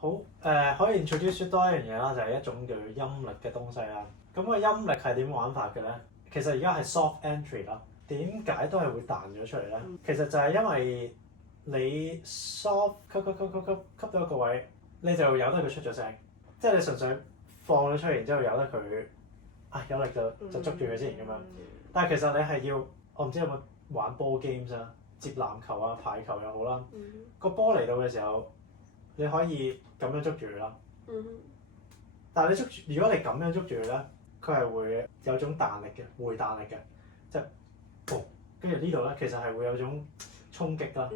好可以 introduce 多一樣嘢啦，就係一種叫音力嘅東西啦。咁個音力係點玩法嘅咧？其實而家係 soft entry 啦。點解都係會彈咗出嚟咧？其實就係因為你 soft 吸到一個位，你就由得佢出咗聲，即係你純粹放咗出嚟，然之後由得佢有力就捉住佢先咁樣。但係其實你係要，我唔知有冇玩 ball games 啊，接籃球啊、排球又好啦，個波嚟到嘅時候，你可以咁樣捉住佢啦。但係你捉住，如果你咁樣捉住佢咧，佢係會有種彈力嘅，回彈力嘅，即係嘣，跟住呢度咧其實係會有種衝擊啦。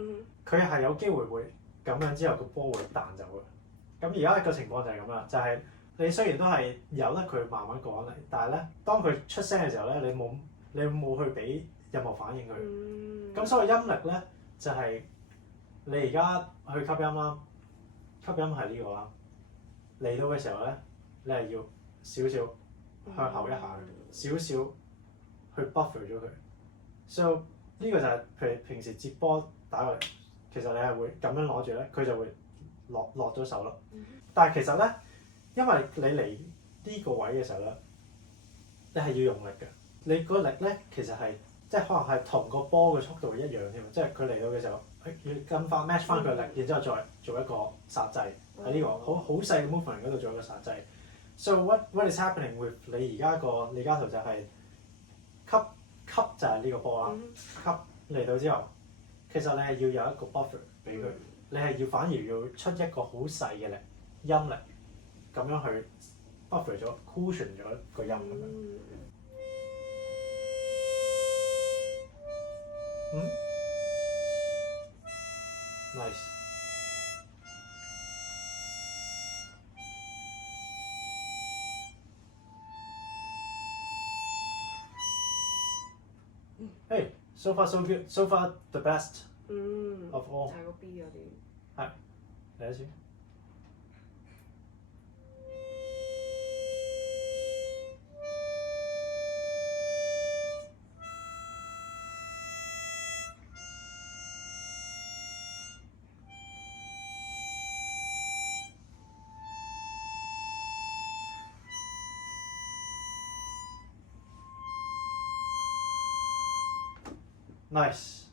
佢係有機會會咁樣之後個波會彈走嘅。咁而家個情況就係咁啦，就係你雖然都係由得佢慢慢過嚟，但係咧當佢出聲嘅時候咧，你冇去俾任何反應佢。咁所以音力咧就係你而家去吸音啦，吸音係呢個啦，嚟到嘅時候咧，你係要少少向後一下，少少去 buffer 咗佢。So 呢個就係譬如平時接波打過嚟，其實你係會咁樣攞住咧，佢就會落咗手咯。但係其實咧，因為你嚟呢個位嘅時候咧，你係要用力嘅。你個力咧其實係即係可能係同個波嘅速度一樣添，即係佢嚟到嘅時候，要跟翻 match 翻佢力，然之後再做一個剎掣喺呢個好細嘅 movement 嗰度做一個剎掣。So what is happening with 你而家個李家圖就係吸就係呢個波啦，吸嚟到之後，其實你係要有一個 buffer 俾佢，你係要反而要出一個好細嘅力音力，咁樣去 buffer 咗 cushion 咗個音咁樣。Nice。Hey, so far so good. So far the best of all。就係個 B 嗰啲。係，嚟一次。Nice。